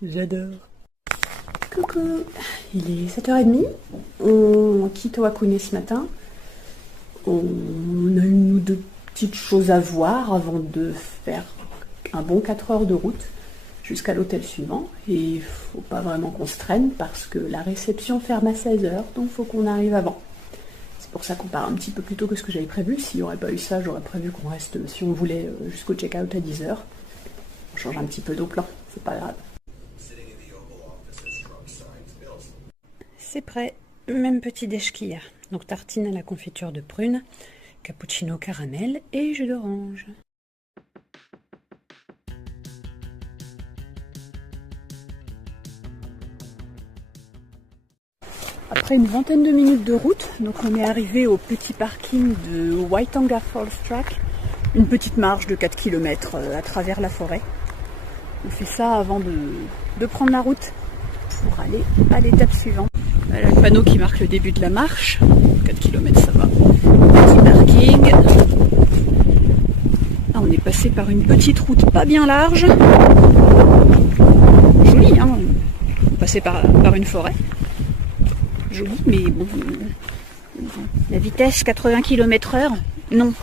J'adore. Coucou, il est 7h30. On quitte Owakune ce matin. On a une ou deux petites choses à voir avant de faire un bon 4 heures de route jusqu'à l'hôtel suivant. Et il faut pas vraiment qu'on se traîne parce que la réception ferme à 16h, donc il faut qu'on arrive avant. C'est pour ça qu'on part un petit peu plus tôt que ce que j'avais prévu. S'il n'y aurait pas eu ça, j'aurais prévu qu'on reste, si on voulait, jusqu'au check-out à 10h. On change un petit peu nos plans, c'est pas grave. C'est prêt, même petit déj qu'hier. Donc tartine à la confiture de prune, cappuccino caramel et jus d'orange. Après une vingtaine de minutes de route, donc on est arrivé au petit parking de Waitanga Falls Track, une petite marche de 4 km à travers la forêt. On fait ça avant de prendre la route pour aller à l'étape suivante. Voilà le panneau qui marque le début de la marche. 4 km ça va. Petit parking. Ah, on est passé par une petite route pas bien large. Jolie, hein. On est passé par une forêt. Joli, mais bon. La vitesse 80 km/h, non.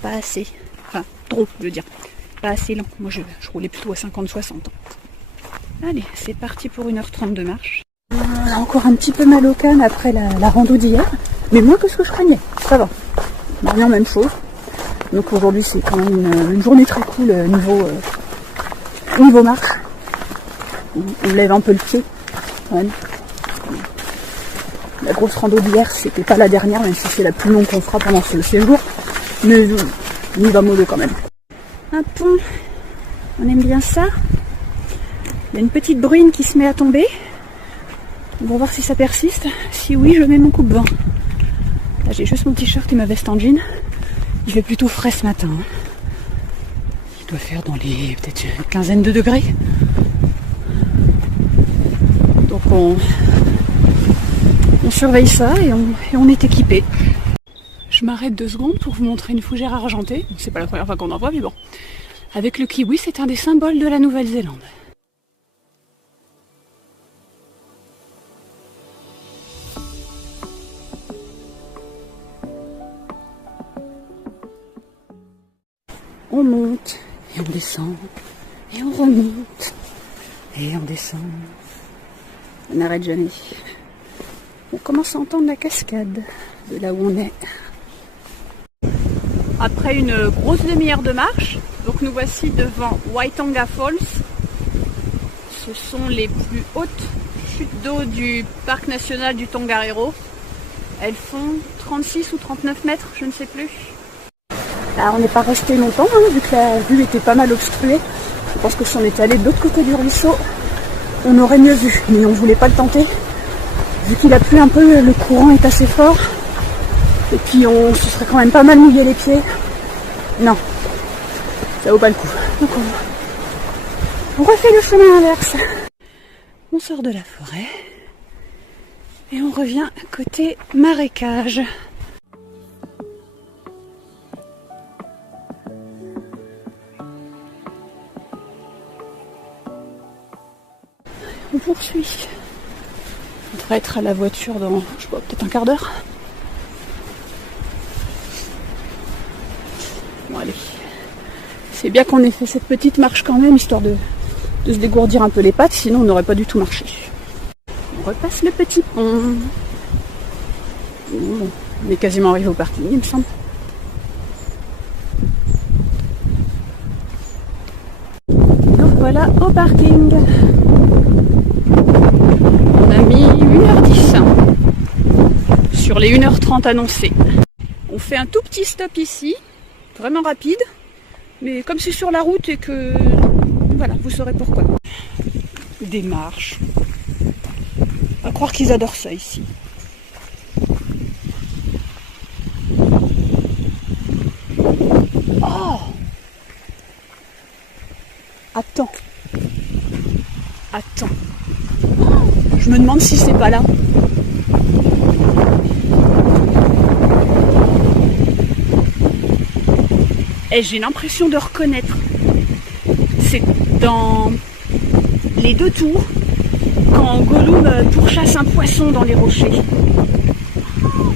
Pas assez. Enfin, trop, je veux dire. Pas assez lent. Moi je roulais plutôt à 50-60. Allez, c'est parti pour 1h30 de marche. On a encore un petit peu mal au canne après la rando d'hier, mais moins que ce que je craignais, ça va. Marion, même chose. Donc aujourd'hui c'est quand même une journée très cool niveau marche. On lève un peu le pied quand même. La grosse rando d'hier, c'était pas la dernière, même si c'est la plus longue qu'on fera pendant ce séjour. Mais on y va mollo quand même. Un pont, on aime bien ça. Il y a une petite bruine qui se met à tomber. On va voir si ça persiste. Si oui, je mets mon coupe-vent. Là, j'ai juste mon t-shirt et ma veste en jean. Il fait plutôt frais ce matin. Il doit faire dans les peut-être une quinzaine de degrés. Donc on surveille ça et on est équipé. Je m'arrête 2 secondes pour vous montrer une fougère argentée. C'est pas la première fois qu'on en voit, mais bon. Avec le kiwi, c'est un des symboles de la Nouvelle-Zélande. On monte, et on descend, et on remonte, et on descend. On n'arrête jamais. On commence à entendre la cascade de là où on est. Après une grosse demi-heure de marche, donc nous voici devant Waitanga Falls. Ce sont les plus hautes chutes d'eau du parc national du Tongariro. Elles font 36 ou 39 mètres, je ne sais plus. Alors, on n'est pas resté longtemps, hein, vu que la vue était pas mal obstruée. Je pense que si on était allé de l'autre côté du ruisseau, on aurait mieux vu. Mais on ne voulait pas le tenter. Vu qu'il a plu un peu, le courant est assez fort. Et puis on se serait quand même pas mal mouillé les pieds. Non, ça vaut pas le coup. Donc on refait le chemin inverse. On sort de la forêt. Et on revient côté marécage. On poursuit. On devrait être à la voiture dans, je sais pas, peut-être un quart d'heure. Bon allez. C'est bien qu'on ait fait cette petite marche quand même, histoire de se dégourdir un peu les pattes, sinon on n'aurait pas du tout marché. On repasse le petit pont. On est quasiment arrivé au parking, il me semble. Donc voilà au parking. On a mis 1h10 sur les 1h30 annoncées. On fait un tout petit stop ici, vraiment rapide, mais comme c'est sur la route et que... Voilà, vous saurez pourquoi. Des marches. À croire qu'ils adorent ça ici. Oh! Attends. Je me demande si c'est pas là. Et j'ai l'impression de reconnaître. C'est dans les 2 tours quand Gollum pourchasse un poisson dans les rochers.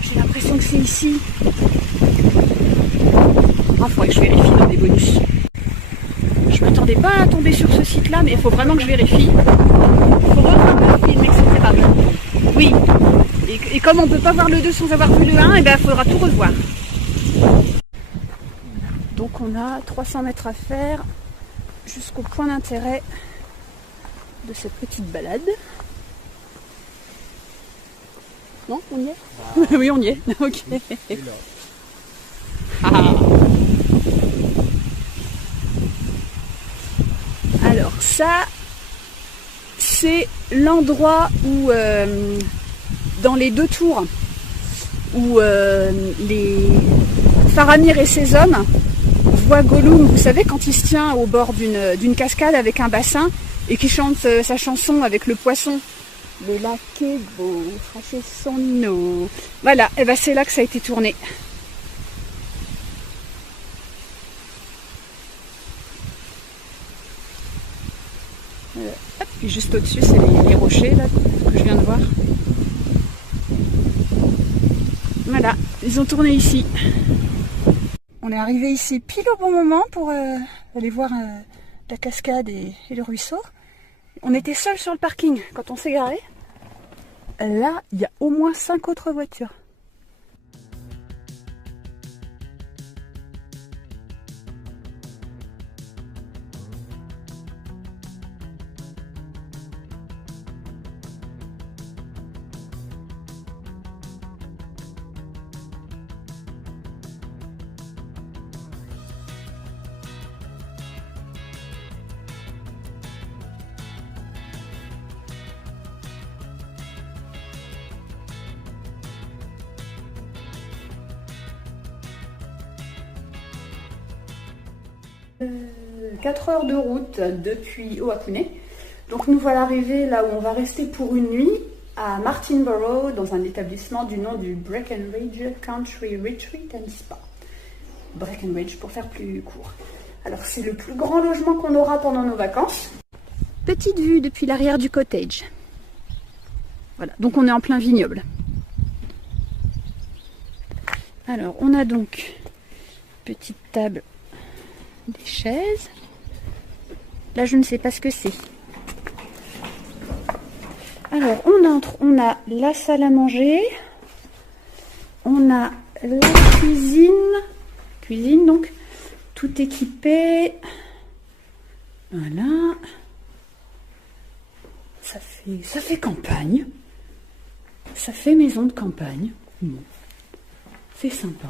J'ai l'impression que c'est ici. Il faudrait que je vérifie dans les bonus. Je m'attendais pas à tomber sur ce site là, mais il faut vraiment que je vérifie. Il faut revoir le film, etc. Oui. Et comme on peut pas voir le 2 sans avoir vu le 1, il faudra tout revoir. Donc on a 300 mètres à faire jusqu'au point d'intérêt de cette petite balade. Non, on y est? Oui, on y est. Ok. Ah. Alors ça, c'est l'endroit où, dans les 2 tours, où Faramir et ses hommes voient Gollum, vous savez, quand il se tient au bord d'une cascade avec un bassin et qui chante sa chanson avec le poisson. Le lac est beau, cracher son eau. Voilà, et c'est là que ça a été tourné. Hop, puis juste au-dessus, c'est les rochers là, que je viens de voir. Voilà, ils ont tourné ici. On est arrivé ici pile au bon moment pour aller voir la cascade et le ruisseau. On était seuls sur le parking quand on s'est garé. Là, il y a au moins 5 autres voitures. Euh, 4 heures de route depuis Oakune. Donc nous voilà arrivés là où on va rester pour une nuit à Martinborough dans un établissement du nom du Breckenridge Country Retreat and Spa. Breckenridge pour faire plus court. Alors c'est le plus grand logement qu'on aura pendant nos vacances. Petite vue depuis l'arrière du cottage. Voilà, donc on est en plein vignoble. Alors on a donc petite table, des chaises. Là je ne sais pas ce que c'est. Alors on entre, on a la salle à manger, on a la cuisine donc, tout équipé. Voilà. Ça fait campagne. Ça fait maison de campagne. Bon. C'est sympa.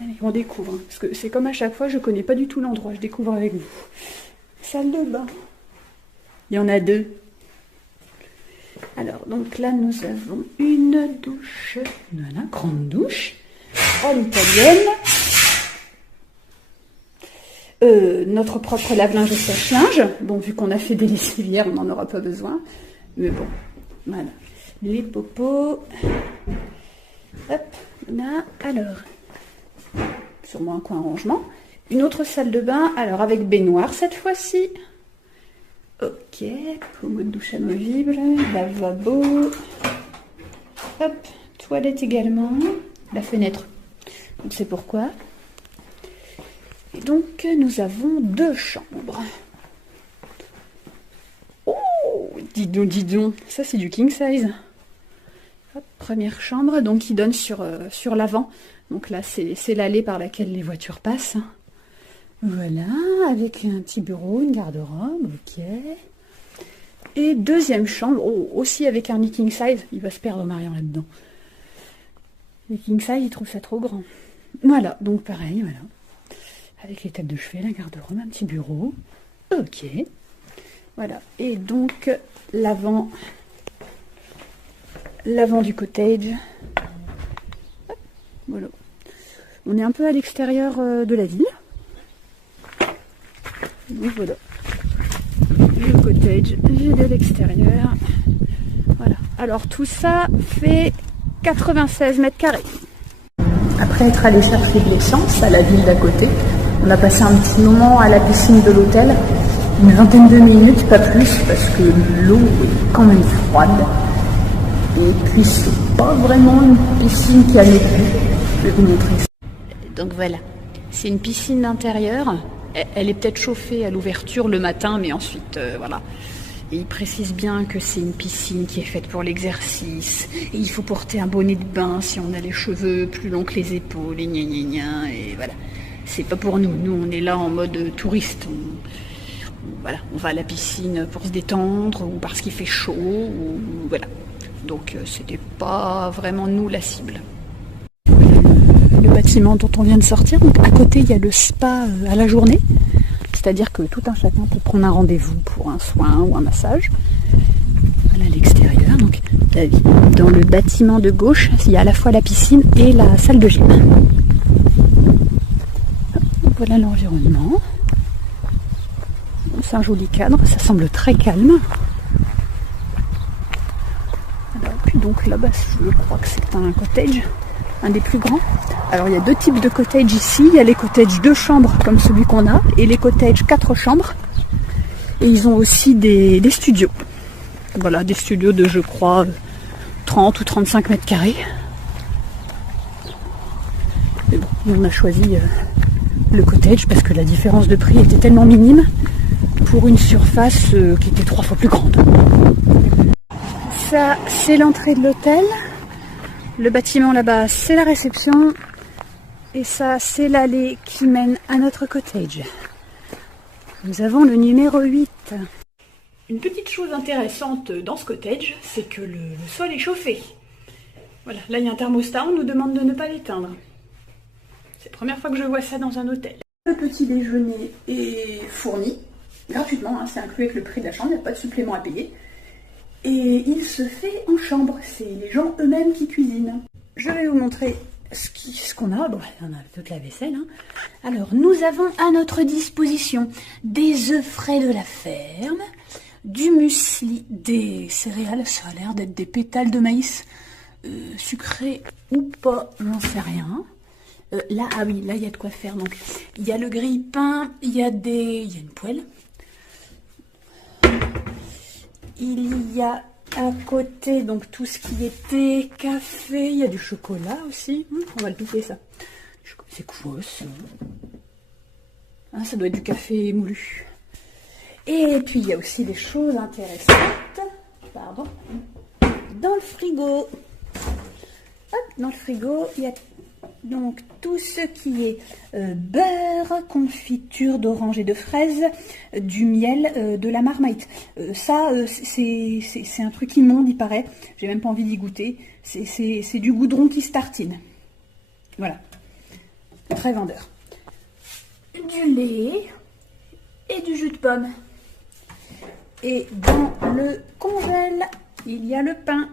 Allez, on découvre, hein, parce que c'est comme à chaque fois, je connais pas du tout l'endroit, je découvre avec vous. Salle de bain. Il y en a 2. Alors, donc là, nous avons une douche. Voilà, grande douche. À l'italienne. Notre propre lave-linge et sèche-linge. Bon, vu qu'on a fait des lessivières, on n'en aura pas besoin. Mais bon, voilà. Les popos. Hop, là. Alors, sûrement un coin rangement. Une autre salle de bain, alors avec baignoire cette fois-ci. Ok, pommeau de douche amovible, lavabo. Hop, toilette également. La fenêtre, on sait pourquoi. Et donc, nous avons 2 chambres. Oh, dis donc, ça c'est du king size. Hop, première chambre, donc qui donne sur l'avant. Donc là, c'est l'allée par laquelle les voitures passent. Voilà, avec un petit bureau, une garde-robe, ok. Et deuxième chambre, oh, aussi avec un lit king size. Il va se perdre Marion là-dedans. Les king size, ils trouvent ça trop grand. Voilà, donc pareil, voilà. Avec les tables de chevet, la garde-robe, un petit bureau. Ok. Voilà, et donc l'avant du cottage. Hop, voilà. On est un peu à l'extérieur de la ville. Donc voilà. Le cottage vu de l'extérieur. Voilà. Alors tout ça fait 96 mètres carrés. Après être allé chercher de l'essence à la ville d'à côté, On a passé un petit moment à la piscine de l'hôtel, une vingtaine de minutes, pas plus, parce que l'eau est quand même froide. Et puis c'est pas vraiment une piscine qui a les goûts. Je vais vous montrer ça. Donc voilà, c'est une piscine d'intérieur. Elle est peut-être chauffée à l'ouverture le matin, mais ensuite voilà. Et il précise bien que c'est une piscine qui est faite pour l'exercice. Et il faut porter un bonnet de bain si on a les cheveux plus longs que les épaules, et gna gna gna, et voilà. C'est pas pour nous. Nous, on est là en mode touriste. Voilà, on va à la piscine pour se détendre ou parce qu'il fait chaud, ou voilà. Donc c'était pas vraiment nous la cible. Le bâtiment dont on vient de sortir, donc à côté il y a le spa à la journée. C'est-à-dire que tout un chacun peut prendre un rendez-vous pour un soin ou un massage. Voilà l'extérieur. Donc dans le bâtiment de gauche, il y a à la fois la piscine et la salle de gym. Donc voilà l'environnement. C'est un joli cadre, ça semble très calme. Alors, puis donc là-bas, je crois que c'est un cottage, un des plus grands. Alors il y a deux types de cottages ici. Il y a les cottages 2 chambres comme celui qu'on a et les cottages 4 chambres. Et ils ont aussi des studios. Voilà, des studios de je crois 30 ou 35 mètres carrés. Mais bon, on a choisi le cottage parce que la différence de prix était tellement minime pour une surface qui était 3 fois plus grande. Ça, c'est l'entrée de l'hôtel. Le bâtiment là-bas, c'est la réception. Et ça, c'est l'allée qui mène à notre cottage. Nous avons le numéro 8. Une petite chose intéressante dans ce cottage, c'est que le sol est chauffé. Voilà, là il y a un thermostat, on nous demande de ne pas l'éteindre. C'est la première fois que je vois ça dans un hôtel. Le petit déjeuner est fourni, gratuitement, hein, c'est inclus avec le prix de la chambre, il n'y a pas de supplément à payer. Et il se fait en chambre, c'est les gens eux-mêmes qui cuisinent. Je vais vous montrer ce qu'on a. Bon, on a toute la vaisselle. Hein. Alors, nous avons à notre disposition des œufs frais de la ferme, du muesli, des céréales, ça a l'air d'être des pétales de maïs, sucrés ou pas, j'en sais rien. Là, ah oui, là il y a de quoi faire. Donc, il y a le grille-pain, il y a une poêle. Il y a à côté donc tout ce qui est thé, café, il y a du chocolat aussi. On va le piquer ça. C'est quoi ça? Ah, ça doit être du café moulu. Et puis il y a aussi des choses intéressantes. Pardon. Dans le frigo. Hop, dans le frigo, il y a donc tout ce qui est beurre, confiture d'orange et de fraises, du miel, de la Marmite. Ça, c'est un truc immonde, il paraît. J'ai même pas envie d'y goûter. C'est du goudron qui se tartine. Voilà. Très vendeur. Du lait et du jus de pomme. Et dans le congèle, il y a le pain.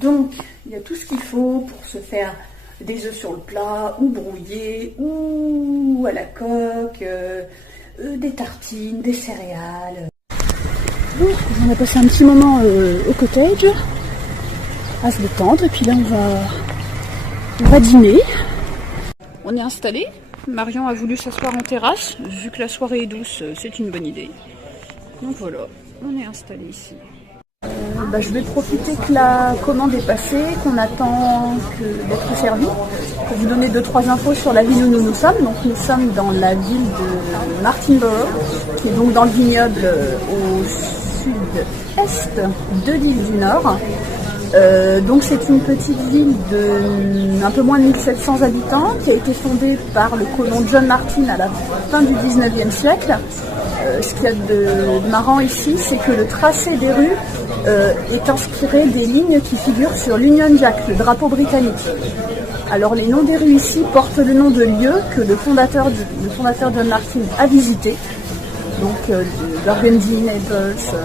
Donc, il y a tout ce qu'il faut pour se faire des œufs sur le plat, ou brouillés, ou à la coque, des tartines, des céréales. Donc, on a passé un petit moment au cottage, à se détendre, et puis là on va dîner. On est installé. Marion a voulu s'asseoir en terrasse, vu que la soirée est douce, c'est une bonne idée. Donc voilà, on est installé ici. Je vais profiter que la commande est passée, qu'on attend d'être servi, pour vous donner 2-3 infos sur la ville où nous sommes. Donc nous sommes dans la ville de Martinborough, qui est donc dans le vignoble au sud-est de l'île du Nord. Donc c'est une petite ville de un peu moins de 1700 habitants qui a été fondée par le colon John Martin à la fin du 19e siècle. Ce qu'il y a de marrant ici, c'est que le tracé des rues est inspiré des lignes qui figurent sur l'Union Jack, le drapeau britannique. Alors les noms des rues ici portent le nom de lieux que le fondateur John Martin a visité. Donc Burgundy, Naples,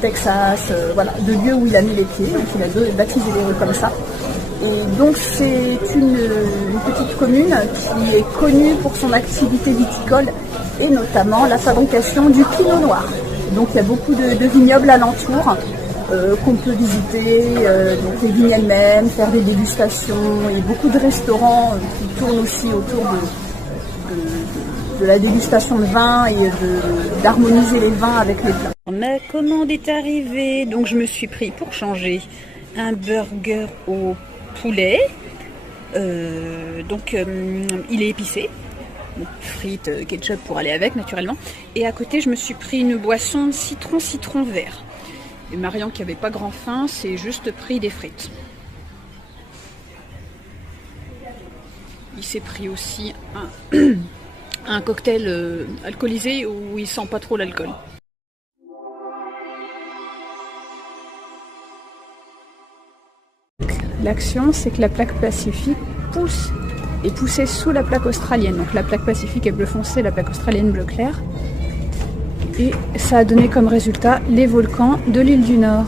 Texas, voilà, de lieux où il a mis les pieds, donc il a baptisé les rues comme ça. Et donc c'est une petite commune qui est connue pour son activité viticole et notamment la fabrication du pinot noir. Donc il y a beaucoup de vignobles alentours qu'on peut visiter, donc les vignes elles-mêmes, faire des dégustations et beaucoup de restaurants qui tournent aussi autour de la dégustation de vin et d'harmoniser les vins avec les plats. Ma commande est arrivée, donc je me suis pris pour changer un burger au poulet. Il est épicé, frites, ketchup pour aller avec naturellement. Et à côté je me suis pris une boisson citron vert. Et Marion qui avait pas grand faim, c'est juste pris des frites. Il s'est pris aussi un cocktail alcoolisé où il sent pas trop l'alcool. L'action, c'est que la plaque Pacifique est poussée sous la plaque australienne. Donc la plaque Pacifique est bleu foncé, la plaque australienne bleu clair. Et ça a donné comme résultat les volcans de l'île du Nord.